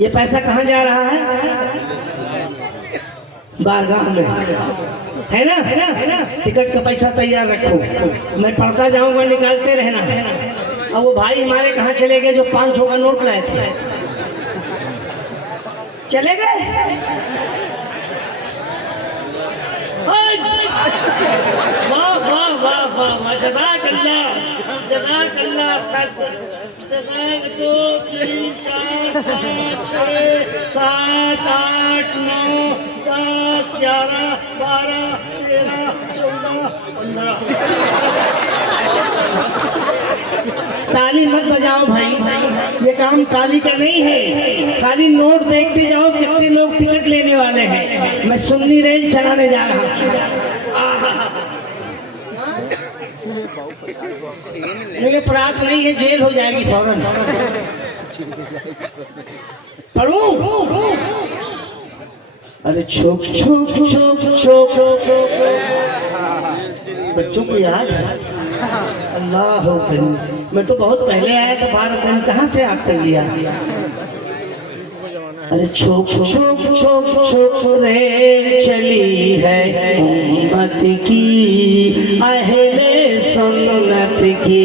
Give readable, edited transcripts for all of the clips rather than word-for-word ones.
ये पैसा कहाँ जा रहा है? बारगाह में, है ना? टिकट का पैसा तैयार रखो, मैं पढ़ता जाऊंगा, निकालते रहना। और वो भाई हमारे कहाँ चले गए जो 500 का नोट लाए थे? चले गए? वाह वाह वाह वाह, जज़ाकल्लाह, जज़ाकल्लाह। 1 2 3 4 5 6 7 8 9 10 11 12 13 14 15। ताली मत बजाओ भाई, ये काम ताली का नहीं है। खाली नोट देखते जाओ कितने लोग टिकट लेने वाले हैं। मैं सुन्नी रेल चलाने जा रहा हूँ। मुझे अपराध नहीं है, जेल हो जाएगी फौरन। पढ़ूं? अरे छोक छोक छोक छोक, बच्चों को याद है? अल्लाह हो करीम, मैं तो बहुत पहले आया था भारत में, कहाँ से आप कर लिया? अरे छोक छोक छोक छोक रे चली है उम्मत की, अहले सुन्नत की।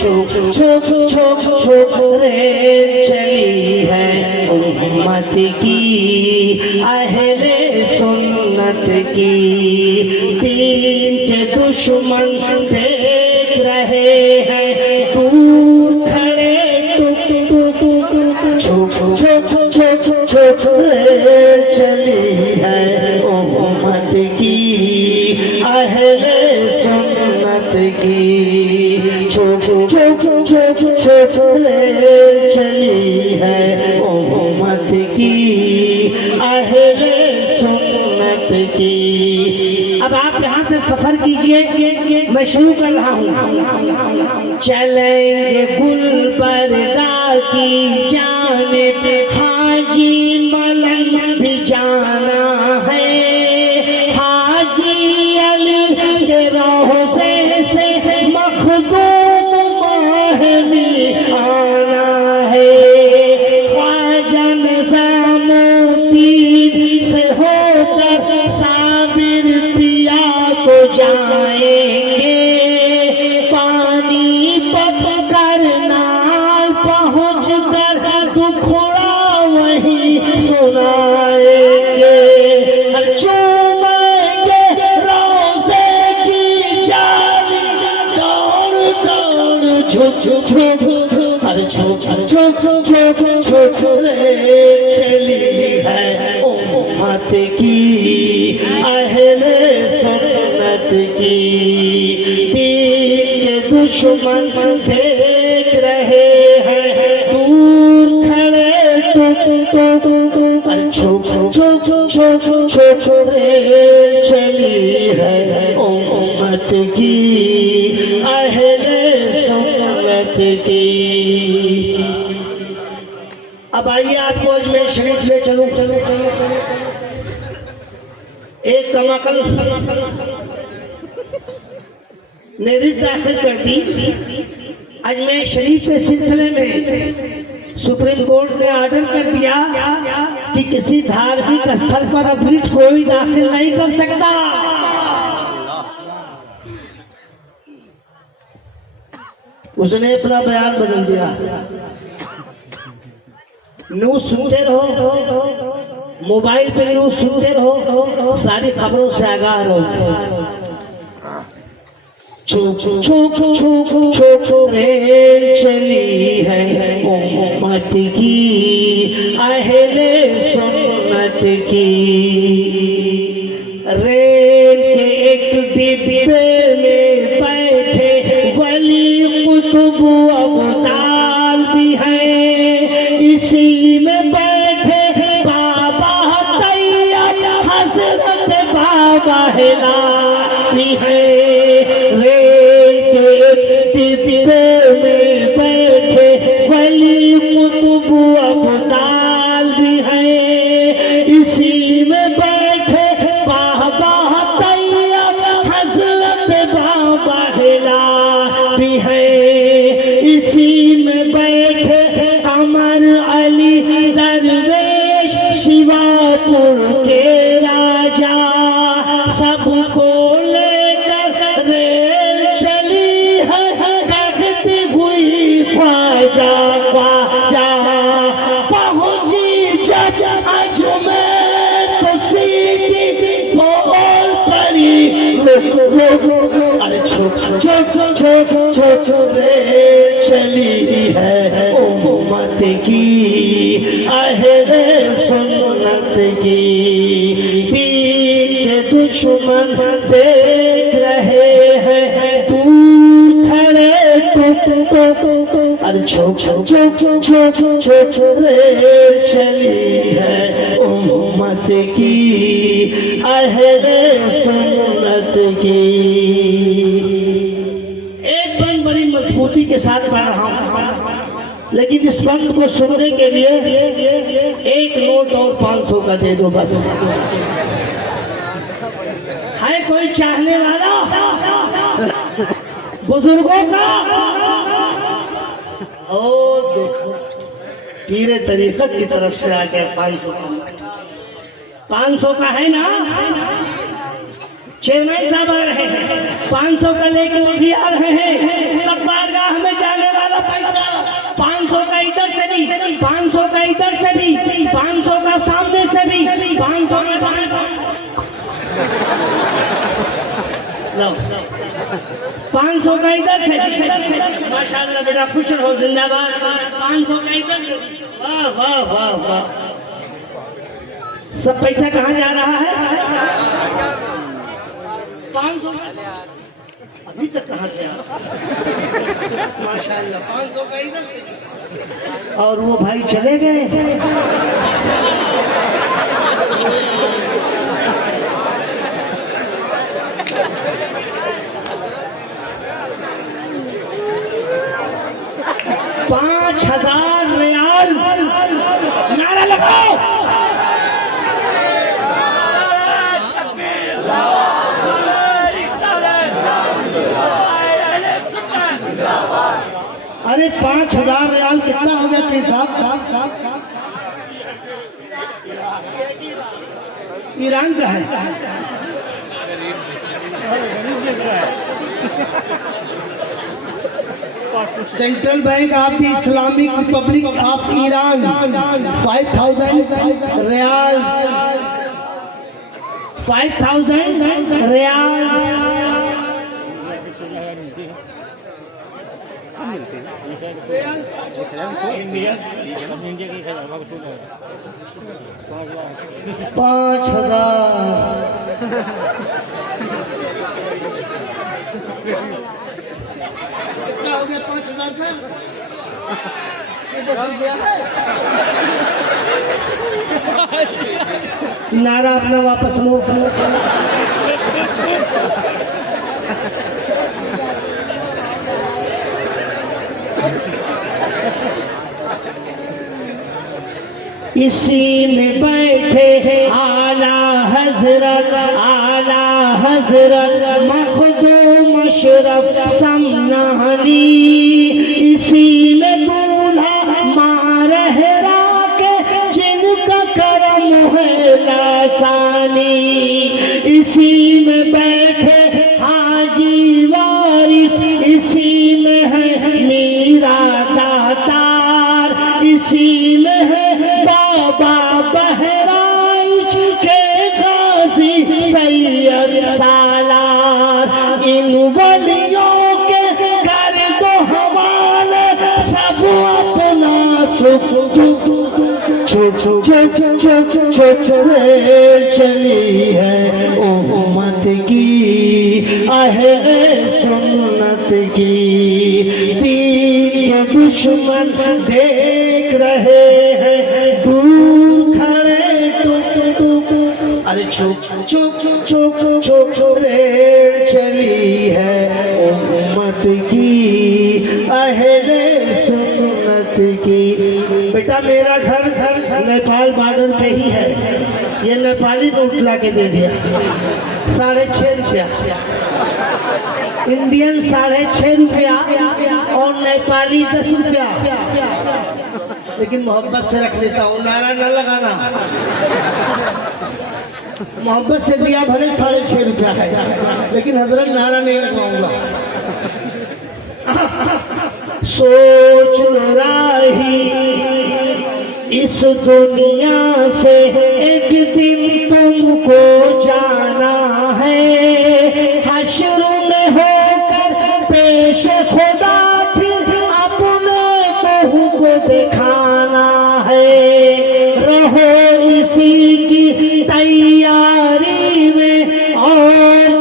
छोक छोक छोक छोक रे चली है उम्मत की, अहले सुन्नत की। दीन के दुश्मन देख रहे हैं दूर खड़े, छोक छोक छोक छोक रे चली है उम्मत की, अहले सुन्नत की। छोक छोक छोक छोक रे चली है उम्मत की, अहले सुन्नत की। अब आप यहाँ से सफर कीजिए, मैं शुरू कर रहा हूँ। चलेंगे गुलबर्गा की जानिब, हाजी मलन भी जाना है। हाजी अली के रोज़े से मखदूम माहमी आना है। ख्वाजा निज़ामुद्दीन से होकर साबिर पिया को जाएंगे। पानी पकड़ नाल पहुँच कर दुखड़ा वहीं सुनाएंगे। चूमेंगे रोज़े की जाली, दौड़ दौड़ झुक झुक, हर झुक झुक झुक झुक रे चली है उम्मत की, अहले सुन्नत की। दीन के दुश्मन देख रहे हैं दूर खड़े, छुप छुप छुप छुप रे चली है उम्मत की, अहले सुन्नत की। अब आइए आपको अजमेर शरीफ ले चलो। एक कमाकल ने रिट दाखिल कर दी अजमेर शरीफ के सिलसिले में। सुप्रीम कोर्ट ने ऑर्डर कर दिया कि किसी धार्मिक स्थल पर अब रिट कोई दाखिल नहीं कर सकता। उसने अपना बयान बदल दिया। न्यूज सुनते रहो, मोबाइल पे न्यूज सुनते रहो, सारी खबरों से आगाह रहो। छुप छुप छुप छुप रे चली है उम्मत की, अहले सुन्नत की। रेल के एक डिब्बे में बैठे वली कुतुब अबदाल भी हैं। इसी में बैठे बाबा तैयब हजरत बाबा हिलाल भी हैं। में बैठे वली कुतुब अबदाल भी हैं। इसी में बैठे बाबा तैयब हजरत रे चली है उम्मत की अहले सुन्नत की। दीन के दुश्मन देख रहे हैं दूर खड़े अरे रे चली है उम्मत की अहले सुन्नत की। एक बन बड़ी मजबूती के साथ पढ़ रहा हूँ, लेकिन इस वक्त को सुनने के लिए एक नोट और 500 का दे दो बस। है कोई चाहने वाला बुजुर्गों का? ओ देखो पीरे तरीकत की तरफ से आ गए 500 का है ना? चेयरमैन साहब आ रहे हैं, 500 का लेके वो भी आ रहे हैं। सब बारगाह में जाने वाला पैसा 500 का इधर से भी, 500 का इधर से भी, 500 का सामने से भी, 500 का 500 का इधर से भी। माशाअल्लाह बेटा खुश रहो, जिंदाबाद। 500 का इधर से भी। वाह वाह वाह वाह। सब पैसा कहाँ जा रहा है? 500 अभी तक कहाँ से आ? माशाअल्लाह 500 का इधर से। और वो भाई चले गए। $5000 रियाल। नारा लगाओ। अरे 5000 रियाल कितना हो गया पीर साहब? ईरान का है। Central Bank of the Islamic Republic of Iran 5000 rial. 5000 rial. पाँच हजार। कितना हो गया 5000 का? नारा अपना वापस लो। इसी में बैठे आला हजरत मखदूम अशरफ समनानी। इसी में दूल्हा मारहरा के जिनका करम है लासानी। इसी में बैठे हाजी वारिस, इसी में है मीरा दातार, इसी में है बाबा बहराइच के गाजी सैयद सालार। इन वलियों के कर दो हवाले सब अपना सुख दुख। रे चली है उम्मत की अहले सुन्नत की। दीन के दुश्मन देख रहे हैं दूर खड़े टुक। अरे चुप रे चली है उम्मत की अहले सुन्नत की। बेटा मेरा घर नेपाल बॉर्डर पे ही है। ये नेपाली नोट ला के दे दिया 6.5 रुपया। इंडियन 6.5 रुपया और नेपाली 10 रुपया। लेकिन मोहब्बत से रख देता हूँ, नारा न लगाना। मोहब्बत से दिया भले 6.5 रुपया है, लेकिन हजरत नारा नहीं लगवाऊंगा। सोच लो राही इस दुनिया से एक दिन तुमको जाना है। हश्र में होकर को दिखाना है, रहो इसी की तैयारी में और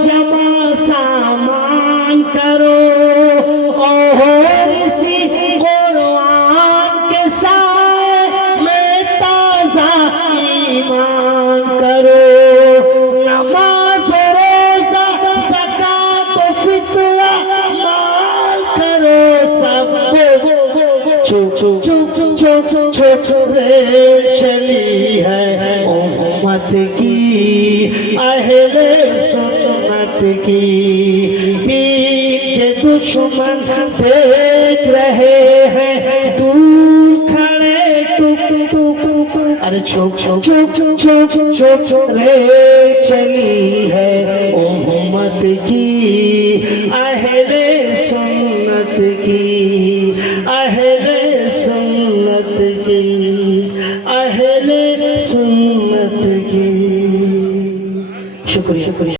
जमा सामान करो, और इसी कुरान के साए में ताजा ईमान करो। नमाज रोजा ज़कात फित्रा माल करो सबको, रे चली है उम्मत की अहले सुन्नत की। दीन के दुश्मन देख रहे हैं दूर खड़े टुक टुक, अरे रे चली है उम्मत की अहले सुन्नत की, अहले सुन्नत की, अहले सुन्नत की। शुक्रिया।